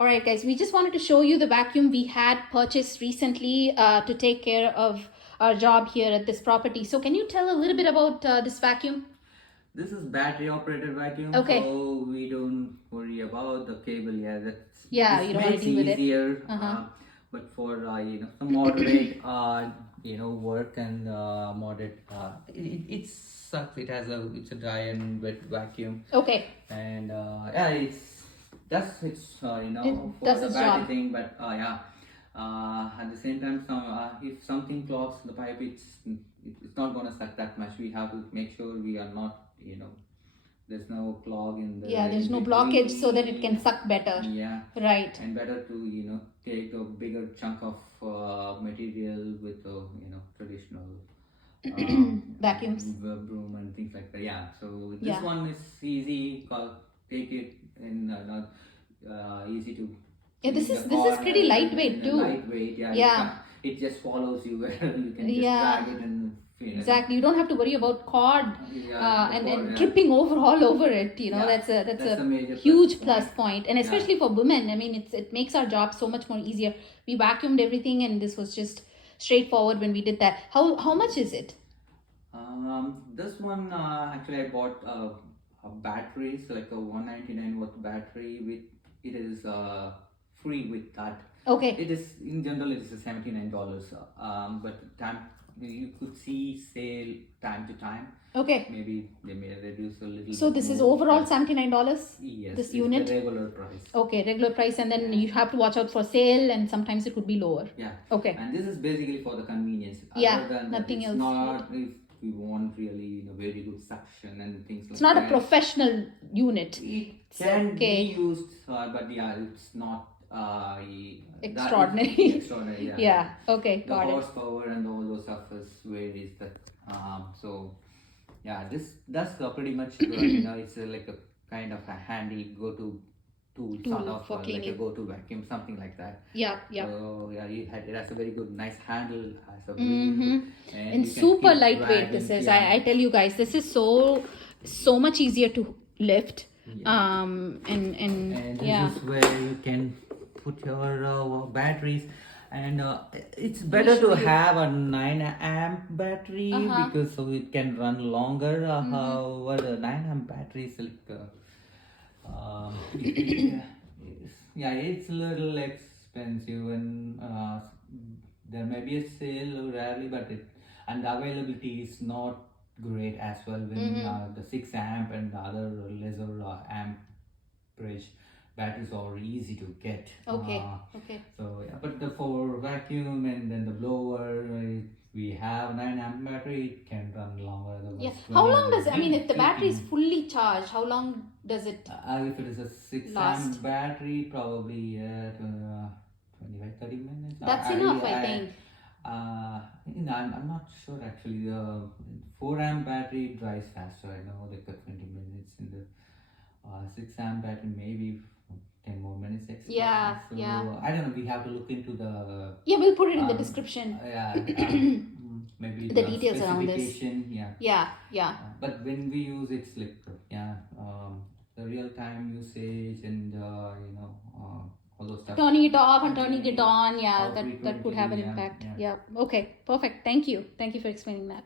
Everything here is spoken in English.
All right, guys, we just wanted to show you the vacuum we had purchased recently to take care of our job here at this property. So can you tell a little bit about this vacuum? This is battery operated vacuum, okay. So we don't worry about the cable. Yeah, you don't want to deal with it. Easier, but for some moderate work and moderate it sucks. It's a dry and wet vacuum. Okay. And yeah, it's for does the its battery job. thing, but at the same time, if something clogs the pipe, it's not going to suck that much. We have to make sure we are not, there's no clog in the there's no blockage, so that it can suck better. Right. And better to take a bigger chunk of material with traditional vacuums, broom and things like that. So this one is easy. Take it in easy to. This is pretty lightweight too. Lightweight, it just follows you wherever you can just drag it and. Exactly, you don't have to worry about cord and tripping all over it. That's a huge plus point, and especially for women. I mean, it makes our job so much more easier. We vacuumed everything, and this was just straightforward when we did that. How much is it? This one actually I bought a battery, so like a 199 watt battery. With it is free with that. Okay. It is in general it is $79. But time you could see sale time to time. Okay. Maybe they may reduce a little. So this is overall $79. Yes. This unit. The regular price. Okay, regular price, and then you have to watch out for sale, and sometimes it could be lower. Yeah. Okay. And this is basically for the convenience. Other than nothing else. Not if we want really very good suction and things like that. It's not a professional unit. It can be used, but it's not extraordinary. Extraordinary. Yeah. Okay. The horsepower and all those stuff varies. So yeah, that's pretty much good. It's like a kind of a handy go-to tool sort of for cleaning. Like a go-to vacuum, something like that. Yeah. So yeah, it has a very good, nice handle, has a wheel, and super lightweight. This is. I tell you guys, this is so much easier to lift. And this is where you can put your batteries, and it's better to have a 9 amp battery because so it can run longer. However, the 9 amp battery is like it's a little expensive, and there may be a sale rarely, but and the availability is not great as well when the 6 amp and the other lesser amperage batteries are easy to get. Okay. So yeah, but for vacuum and then the blower, we have 9 amp battery. It can run longer. How long does if the battery is fully charged, how long does it if it is a 6 amp battery, probably 25-30 minutes. That's enough, I think. I'm not sure actually. The 4 amp battery dries faster. I know, like 20 minutes. In the 6 amp battery, maybe 10 more minutes extra. I don't know. We have to look into the. Yeah, we'll put it in the description. Maybe the details around this. But when we use it's like the real time usage and all those stuff. Turning it off and turning it on. That could have an impact. Okay, perfect. Thank you for explaining that.